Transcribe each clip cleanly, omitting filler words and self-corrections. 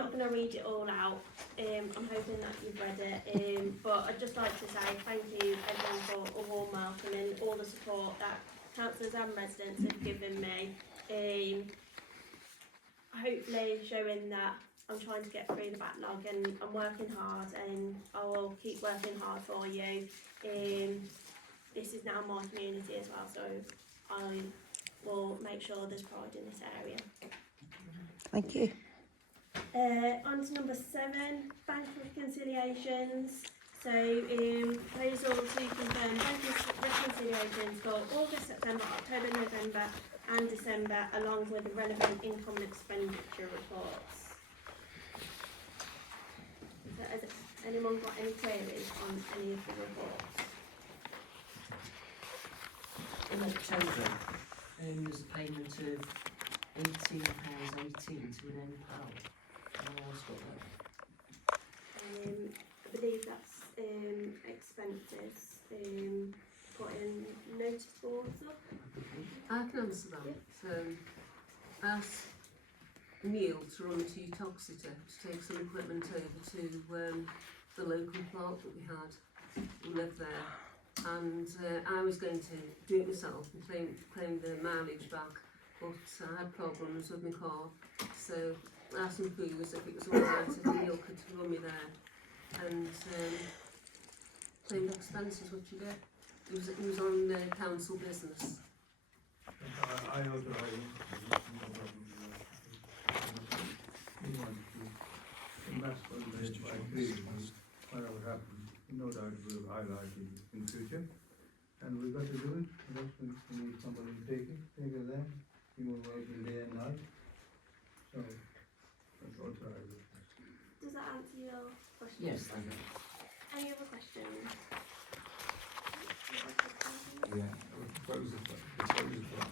not going to read it all out. I'm hoping that you've read it. But I'd just like to say thank you everyone for a warm welcome and all the support that councillors and residents have given me. Hopefully showing that I'm trying to get through the backlog and I'm working hard, and I will keep working hard for you. This is now my community as well, so I will make sure there's pride in this area. Thank you. On to number 7, bank reconciliations. So proposal to confirm bank reconciliations for August, September, October, November and December, along with the relevant income and expenditure reports. Has anyone got any queries on any of the reports? In October, there's a payment of £18.18 to an NPAL. I believe that's expenses. Putting notice boards up. I can answer that. Ask Neil to run to Utoxeter to take some equipment over to the local plant that we had. We lived there, and I was going to do it myself and claim the mileage back, but I had problems with my car, so I asked him if it was alright if Neil could run me there and claim the expenses, which you get. It was on council business. I also invest on this by agreement, whatever happens, no doubt we'll highlight in future. And we've got to do it, we need somebody to take it there, we will work day and night. So that's also I do. Does that answer your question? Yes, thank you. Any other questions? Yeah, propose that,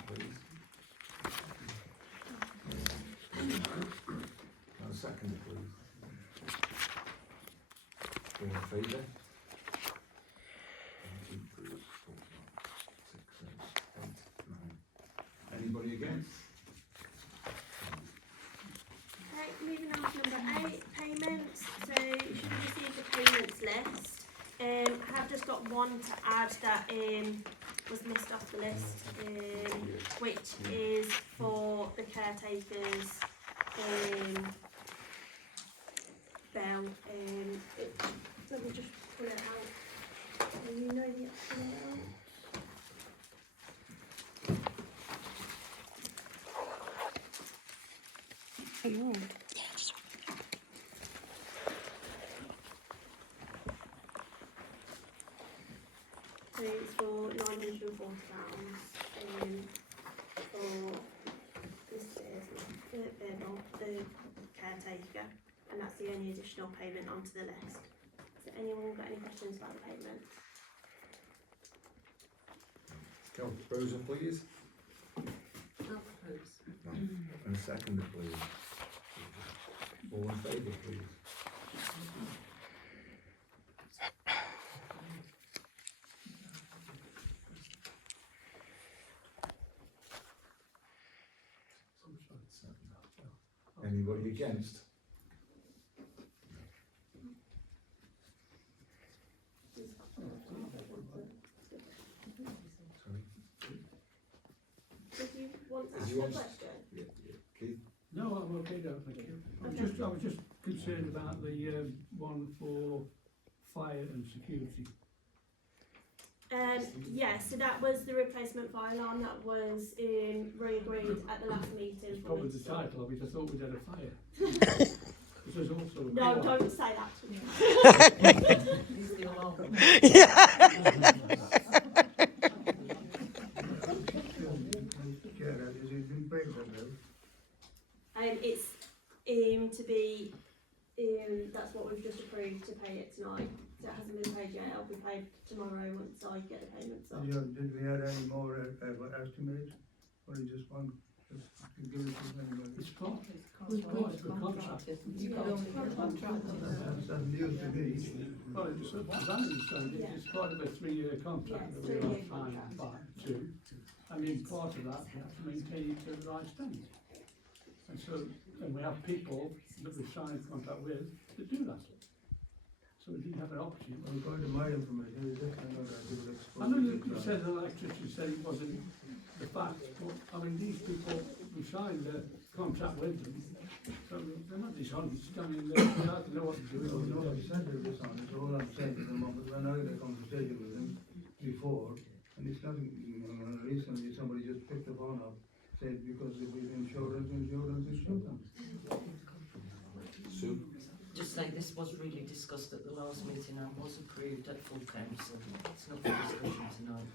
please. I'll second it, please. All in favour? 1, 2, 3, 4, 5, 6, 7, 8, 9. Anybody against? Okay, moving on to number 8, payments. So you should have received the payments list. I have just got one to add that was missed off the list, which is for the caretaker's bill. Let me just pull it out. Do you know the actual amount? Are you on? So it's for £940 for Mr. Bill, the caretaker, and that's the only additional payment onto the list. Has anyone got any questions about the payment? Can I propose it, please? I'll propose. And second it, please. All in favour, please. Anybody against? Sorry. Did you want to Did ask you a want- question? Yeah, Keith? No, I'm okay now, thank you. Okay. I was just concerned about the one for fire and security. Yeah, so that was the replacement fire alarm that was re-agreed at the last meeting. It's for probably me the to sort. title of it, I thought we'd had a fire. There's also a No, co-op. don't say that to me. Is the alarm? It's to be that's what we've just approved to pay it tonight. So it hasn't been paid yet. It'll be paid tomorrow once I get the payments up. Did we add any more estimates, or is just one? Just to give it to anybody? It's contracted. You could only get contracted. That's news to me. Well, it's, as I understand it, it's part of a 3-year contract that we are signed back to, and in part of that, we have to maintain it to the right standard. And so and we have people that we sign a contract with that do that. So we didn't have an opportunity. Well, according to my information, is this, I know that you will expose. I know you said an electrician said it wasn't the fact, but I mean, these people, we signed a contract with them, so they're not dishonest, I mean, they have to know what to do. No, no, I said they're dishonest, all I'm saying at the moment, when I had a conversation with him before, and it's nothing, recently somebody just picked the phone up, said because if we insurance is insurance. Sue? Just say this was really discussed at the last meeting and was approved at full council. It's not for discussion tonight,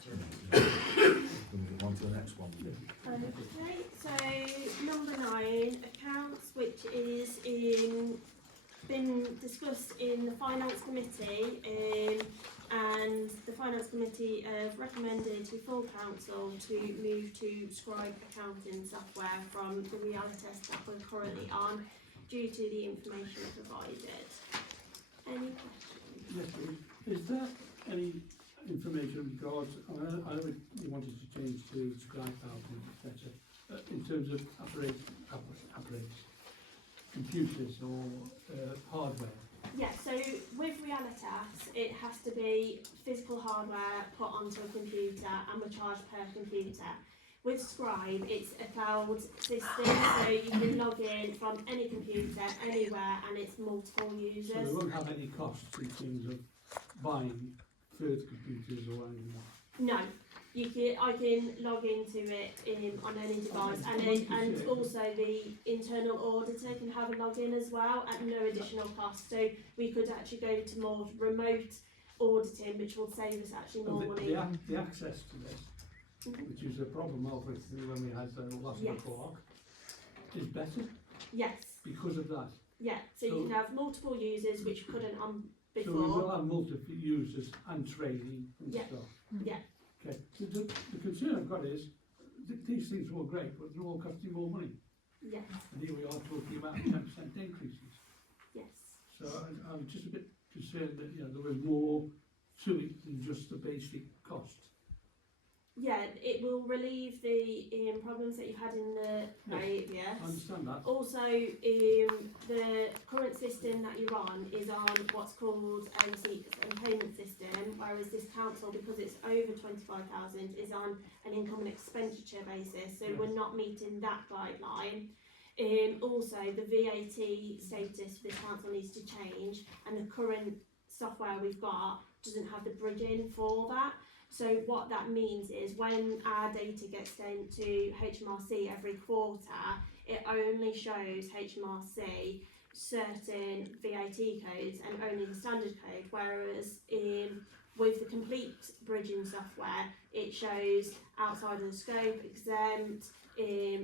Gonna move on to the next one. Okay, so number 9, accounts, which is been discussed in the finance committee, and the finance committee have recommended to full council to move to scribe accounting software from the Realitas that we're currently on, due to the information provided. Any questions? Yes, please. Is there any information regards, I know you wanted to change to scribe out, etc., in terms of apparatus, computers or hardware? Yeah, so with Realitas, it has to be physical hardware put onto a computer and we're charged per computer. With Scribe, it's a cloud system, so you can log in from any computer, anywhere, and it's multiple So users. they won't have any costs in terms of buying further computers or anything like No, I can log into it on any device, and also the internal auditor can have a login as well at no additional cost. So we could actually go to more remote auditing, which will save us actually more money. The access to this, which is a problem obviously when we had the loss of Yes. the clock, is better Yes, because of that. yeah. So you can have multiple users, which you couldn't on So we will before. have multiple users and training and Yeah. stuff. Yeah. Okay, so the concern I've got is, these things are all great, but they're all costing more money. Yes, And here we are talking about 10% increases. yes. So I'm just a bit concerned that, there was more to it than just the basic cost. Yeah, it will relieve the problems that you've had in the previous. I understand that. Also, the current system that you're on is on what's called a receipts and payment system, whereas this council, because it's over 25,000, is on an income and expenditure basis, so we're not meeting that guideline. Also, the VAT status for this council needs to change, and the current software we've got doesn't have the bridging for that. So what that means is when our data gets sent to HMRC every quarter, it only shows HMRC certain VAT codes and only the standard code, whereas with the complete bridging software, it shows outside of the scope, exempt,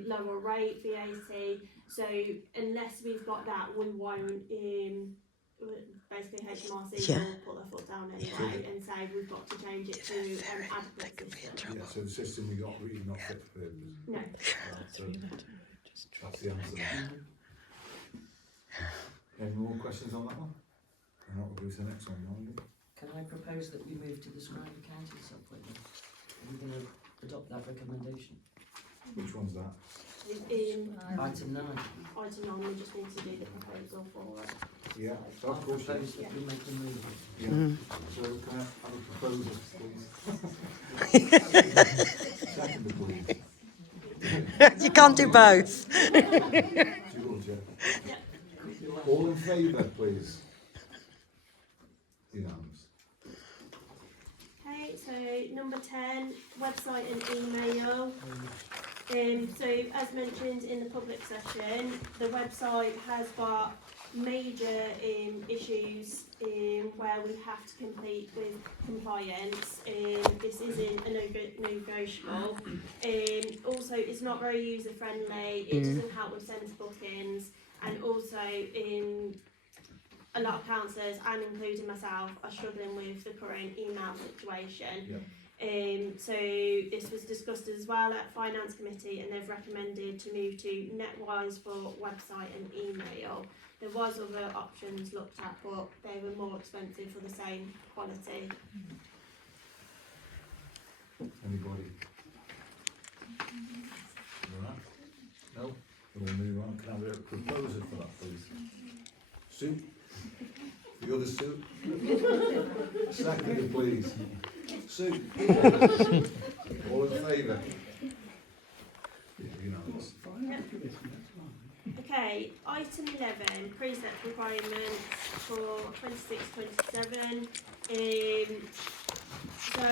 lower rate VAT. So unless we've got that, we won't basically HMRC Yeah. will put their foot down anyway and say we've got to change it to an adequate system. Yeah, so the system we got really not fit for purpose. No. Right, so that's the answer. Any more questions on that one? And we'll go to the next one, Molly. Can I propose that we move to the scribe accounting software then? Are we going to adopt that recommendation? Which one's that? In Item 9. item 9, we just need to do the proposal for it. Yeah, I of course. propose that we make the move. Yeah. So can I have a proposal, please? Second, please. You can't do both. Georgia. All in favour, please? Unanimous. Okay, so number 10, website and email. So as mentioned in the public session, the website has got major issues where we have to complete with compliance. This isn't a negotiable. Also, it's not very user friendly. It doesn't help with centre bookings, and also a lot of councillors, and including myself, are struggling with the current email situation. Yeah. So this was discussed as well at Finance Committee, and they've recommended to move to NetWise for website and email. There was other options looked at, but they were more expensive for the same quality. Anybody? Alright? No? We'll move on. Can I have a proposer for that, please? Sue? The other Sue? Second, please. Sue? All in favour? Unanimous. Okay, item 11, precept requirements for 26-27. So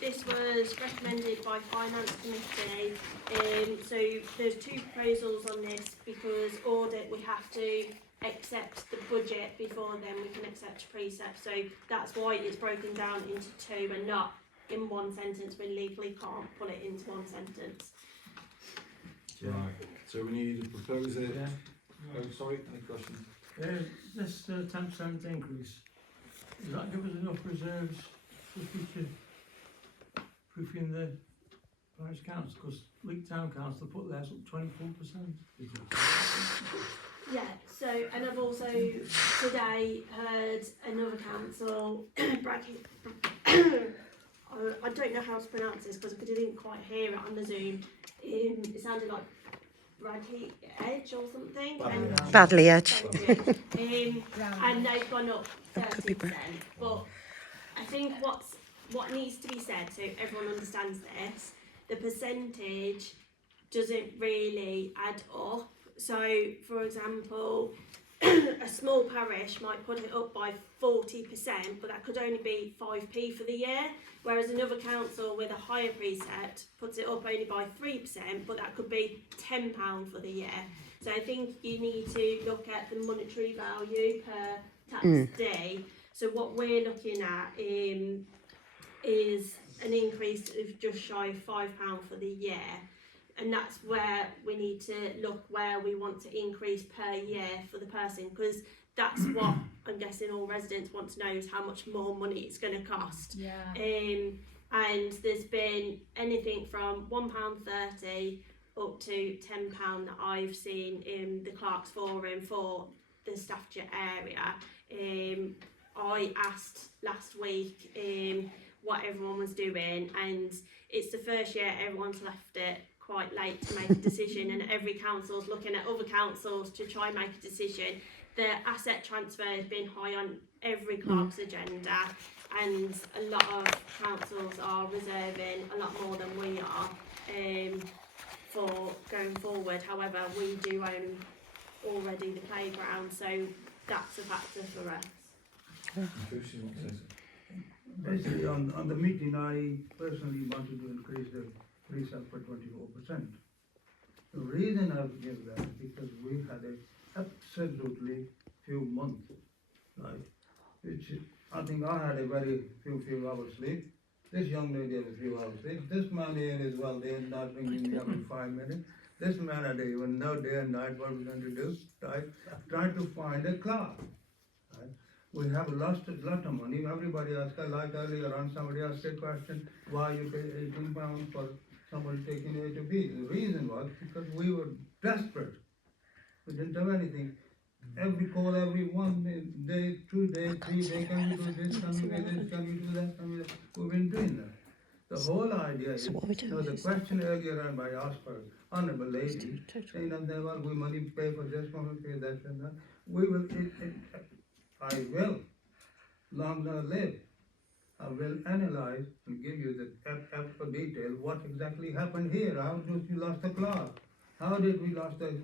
this was recommended by Finance Committee. So there's two proposals on this because audit we have to accept the budget before then we can accept precept. So that's why it's broken down into two and not in one sentence. We legally can't put it into one sentence. Right, so we need a proposer. Yeah. Oh, sorry, any questions? This 10% increase, does that give us enough reserves for future proofing the parish council? Because Leek Town Council put theirs up 24%. Yeah, so, and I've also today heard another council, bracket, I don't know how to pronounce this because I didn't quite hear it on the Zoom. It sounded like Bradley Edge or something. Badly Edge. And they've gone up Could be 30%. But I think what needs to be said, so everyone understands this, the percentage doesn't really add up. So, for example, a small parish might put it up by 40%, but that could only be 5p for the year, whereas another council with a higher precept puts it up only by 3%, but that could be £10 for the year. So I think you need to look at the monetary value per tax day. So what we're looking at is an increase of just shy of £5 for the year. And that's where we need to look where we want to increase per year for the person, because that's what I'm guessing all residents want to know is how much more money it's going to cost. Yeah. And there's been anything from £1.30 up to £10 that I've seen in the Clerks Forum for the Staffordshire area. I asked last week what everyone was doing, and it's the first year everyone's left it quite late to make a decision, and every council's looking at other councils to try and make a decision. The asset transfer has been high on every clerk's agenda, and a lot of councils are reserving a lot more than we are for going forward. However, we do own already the playground, so that's a factor for us. Lucy, what says it? Basically, on the meeting, I personally wanted to increase the precept for 24%. The reason I would give that is because we had a absolutely few months, right? Which I think I had a very few hours sleep. This young lady had a few hours sleep. This man here is well, they're not bringing me up in 5 minutes. This man had even no day and night what we're going to do, right? Trying to find a clerk, right? We have lost a lot of money. Everybody asked, like earlier on, somebody asked a question, why you pay £18 for somebody taking A to B? The reason was because we were desperate. We didn't have anything. Every call, every 1 day, 2 days, 3 days, can we do this, can we do this, can we do that, can we do that? We've been doing that. The whole idea is, So what we do you know, the is question earlier on by asked for honourable lady, saying that they well, we money pay for this, money pay that and that. We will, I will, long live. I will analyze and give you the detail what exactly happened here. How did we lost the clerk? How did we lost the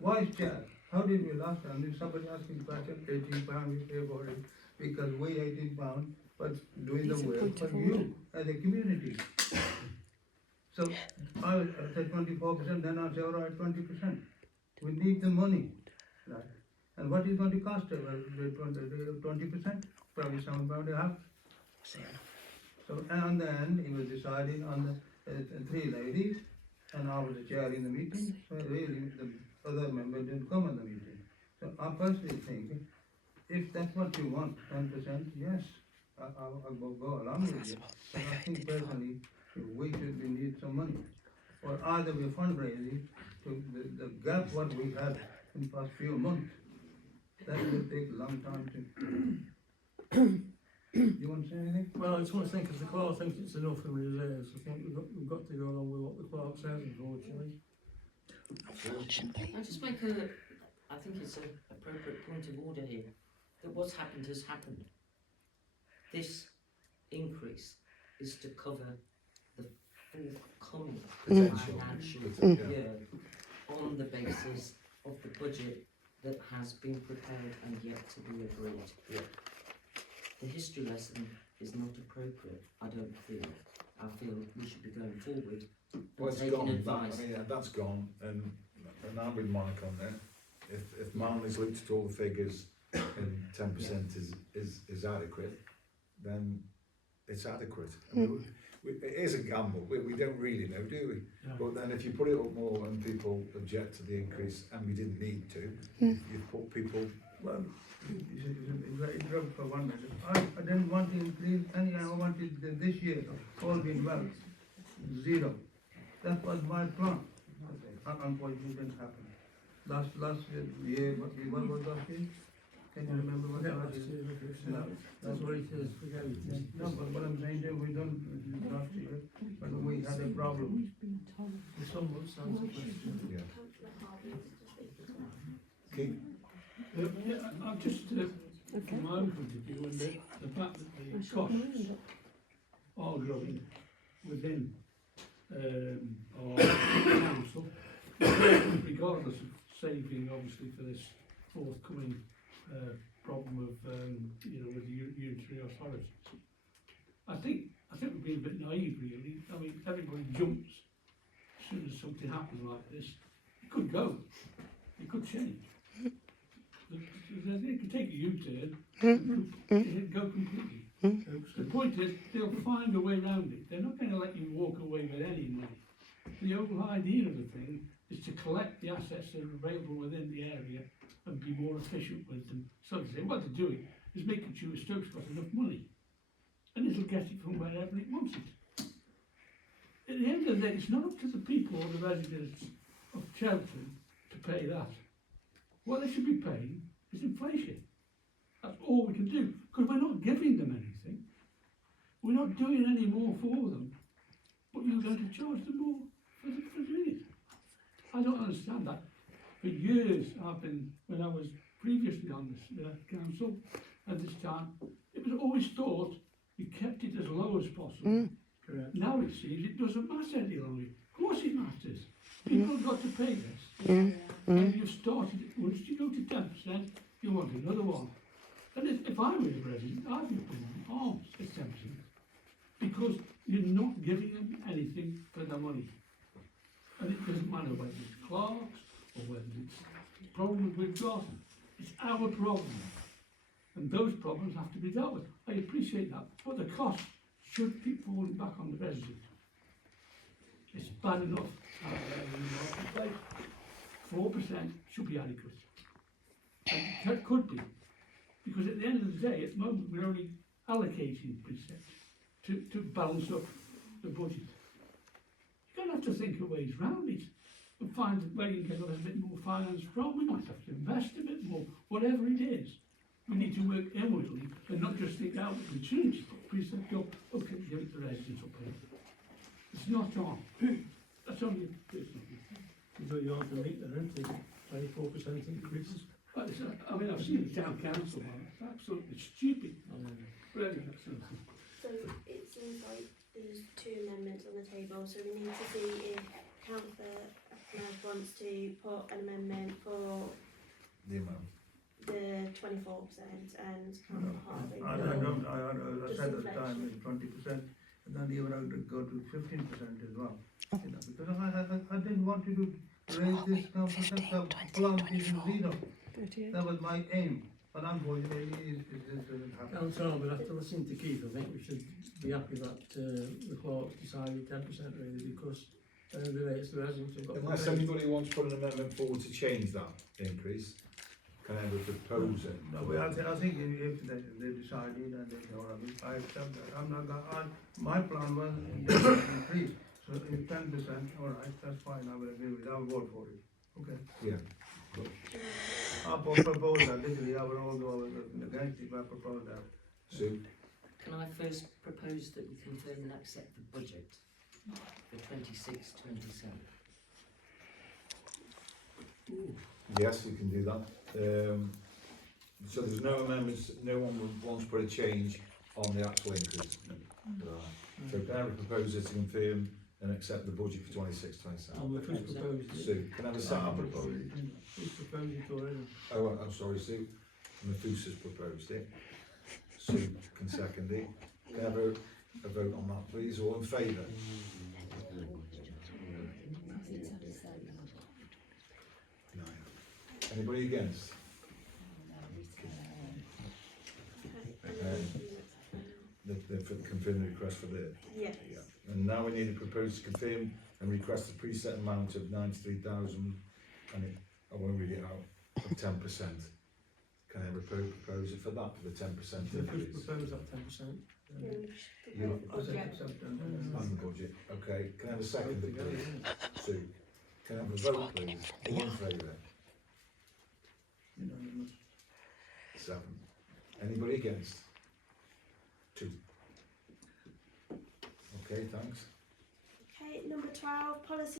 vice chair? How did we lost? And if somebody asking the question, £18 we pay for it because we £18 but doing the work for you as a community. So I said 24%, then I say all right, 20%. We need the money, right? And what is going to cost us? 20%, probably £7.50. So on the end, he was deciding on the 3 ladies, and I was the chair in the meeting. So really, the other member didn't come at the meeting. So I personally think, if that's what you want, 10%, yes, I'll go along with you. But I think personally, we need some money, or either we're fundraising to the gap what we had in the past few months. That will take a long time to. You want to say anything? Well, I just want to think, if the clerk thinks it's enough in reserves, I think we've got to go along with what the clerk says, unfortunately. Unfortunately. I just make a, I think it's an appropriate point of order here, that what's happened has happened. This increase is to cover the forthcoming Potential. financial year on the basis of the budget that has been prepared and yet to be agreed. Yeah. The history lesson is not appropriate, I don't feel. I feel we should be going forward Well, and it's taking gone, advice. that's gone, and I'm with Mike on that. If Marley's looked at all the figures and 10% is adequate, then it's adequate. I mean, it is a gamble, we don't really know, do we? No. But then if you put it up more and people object to the increase, and we didn't need to, you've put people, Well, interrupt for 1 minute. I didn't want to increase any, I wanted this year, all been well, 0. That was my plan. Unfortunately, it didn't happen. Last year, what was last year? Can you remember what last year? No, that's what it is. No, but what I'm saying is we don't, last year, but we had a problem. yeah. Keep, I'm just, from my own point of view, and the fact that the costs are growing within our council, regardless of saving, obviously, for this forthcoming problem of, with the unitary authorities. I think we're being a bit naive, really. I mean, everybody jumps as soon as something happens like this. It could go. It could change. It could take a U-turn. It could go completely. The point is, they'll find a way around it. They're not going to let you walk away with any money. The whole idea of the thing is to collect the assets that are available within the area and be more efficient with them. So to say, what they're doing is making sure Stoke's got enough money, and it'll get it from wherever it wants it. At the end of the day, it's not up to the people or the residents of Cheddleton to pay that. What they should be paying is inflation. That's all we can do, because we're not giving them anything. We're not doing any more for them, but you're going to charge them more for doing it. I don't understand that. For years, when I was previously on this council at this time, it was always thought you kept it as low as possible. Correct. Now it seems it doesn't matter any longer. Of course it matters. People have got to pay this. And you've started it. Once you go to 10%, you want another one. And if I were a resident, I'd be putting arms at 10%. Because you're not giving them anything for their money. And it doesn't matter whether it's clerks or whether it's problems we've got. It's our problem. And those problems have to be dealt with. I appreciate that. But the cost should keep falling back on the resident. It's bad enough out there in the marketplace. 4% should be adequate. And that could be. Because at the end of the day, at the moment, we're only allocating percent to balance up the budget. You're going to have to think of ways round it and find where you can get a little bit more finance from. We might have to invest a bit more, whatever it is. We need to work inwardly and not just think out we change it, but please go, okay, give it to the residents up here. It's not on. That's only a personal view. So you have to meet there, isn't it? 24% increases. But I mean, I've seen the town council one. It's absolutely stupid. Really, that's something. So it seems like there's 2 amendments on the table, so we need to see if Councillor Nath wants to put an amendment for the amount. the 24% and Councillor Harvey. I said at the time it's 20%, and then you were out to go to 15% as well. You know, because I didn't want you to raise this council tax up, plug it in 0. That was my aim, but unfortunately it just doesn't happen. Councillor, but after listening to Keith, I think we should be happy that the clerks decided 10% really, because it relates to residents who've got. Unless anybody wants to put an amendment forward to change that increase, can I propose it? No, but I think if they decided and they know, I accept that. I'm not gonna, my plan was increase, so if 10%, all right, that's fine, I will agree with it, I will vote for it, okay? Yeah. I propose that, literally, I will although I was against it, but I propose that. Sue? Can I first propose that we confirm and accept the budget for 26-27? Yes, we can do that. So there's no amendments, no one wants to put a change on the actual increase. Right. So can I have a proposer to confirm and accept the budget for 26-27? And we've just proposed it. Sue, can I have a second? He's proposed it already. Oh, I'm sorry, Sue. Methuselah's proposed it. Sue can second it. Can I have a vote on that, please? All in favour? Anybody against? For confirm the request for the. Yes. Yeah. And now we need a proposal to confirm and request a preset amount of 93,000, and I won't read it out, of 10%. Can I have a proposal for that, for the 10% We've just increase? proposed that 10%. You, I think it's up to them. on the budget, okay, can I have a second, please? Sue, can I have a vote, please? All in favour? Unanimous. 7. Anybody against? 2. Okay, thanks. Okay, number 12, policy